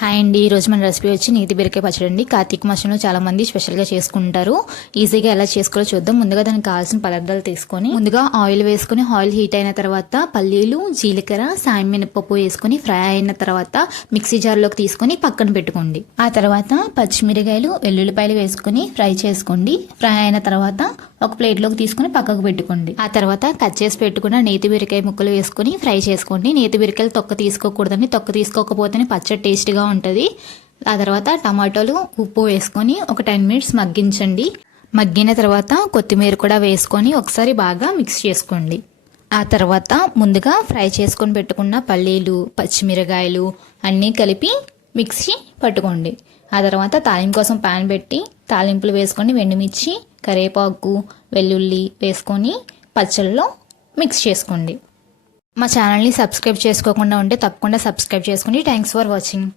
Hi అండి, ఈరోజు మన రెసిపీ వచ్చి నేతి బీరకాయ పచ్చడి అండి. కార్తీక మాసంలో చాలా మంది స్పెషల్గా చేసుకుంటారు. ఈజీగా ఎలా చేసుకోవాలో చూద్దాం. ముందుగా దానికి కావాల్సిన పదార్థాలు తీసుకొని ముందుగా ఆయిల్ వేసుకుని ఆయిల్ హీట్ అయిన తర్వాత పల్లీలు, జీలకర్ర, సాయం మినపప్పు వేసుకుని ఫ్రై అయిన తర్వాత మిక్సీ జార్లోకి తీసుకొని పక్కన పెట్టుకోండి. ఆ తర్వాత పచ్చిమిరకాయలు, వెల్లుల్లిపాయలు వేసుకుని ఫ్రై చేసుకోండి. ఫ్రై అయిన తర్వాత ఒక ప్లేట్లోకి తీసుకుని పక్కకు పెట్టుకోండి. ఆ తర్వాత కట్ చేసి పెట్టుకున్న నేతి బీరకాయ ముక్కలు వేసుకుని ఫ్రై చేసుకోండి. నేతి బీరకాయలు తొక్క తీసుకోకూడదండి. తొక్క తీసుకోకపోతేనే పచ్చడి టేస్ట్గా ఉంటుంది. ఆ తర్వాత టమాటోలు, ఉప్పు వేసుకొని ఒక 10 మినిట్స్ మగ్గించండి. మగ్గిన తర్వాత కొత్తిమీర కూడా వేసుకొని ఒకసారి బాగా మిక్స్ చేసుకోండి. ఆ తర్వాత ముందుగా ఫ్రై చేసుకొని పెట్టుకున్న పల్లీలు, పచ్చిమిరకాయలు అన్నీ కలిపి మిక్సీ పట్టుకోండి. ఆ తర్వాత తాలింపు కోసం పాన్ పెట్టి తాలింపులు వేసుకొని ఎండుమిర్చి, కరివేపాకు, వెల్లుల్లి వేసుకొని పచ్చళ్ళలో మిక్స్ చేసుకోండి. మా ఛానల్ని సబ్స్క్రైబ్ చేసుకోకుండా ఉంటే తప్పకుండా సబ్స్క్రైబ్ చేసుకోండి. Thanks for watching.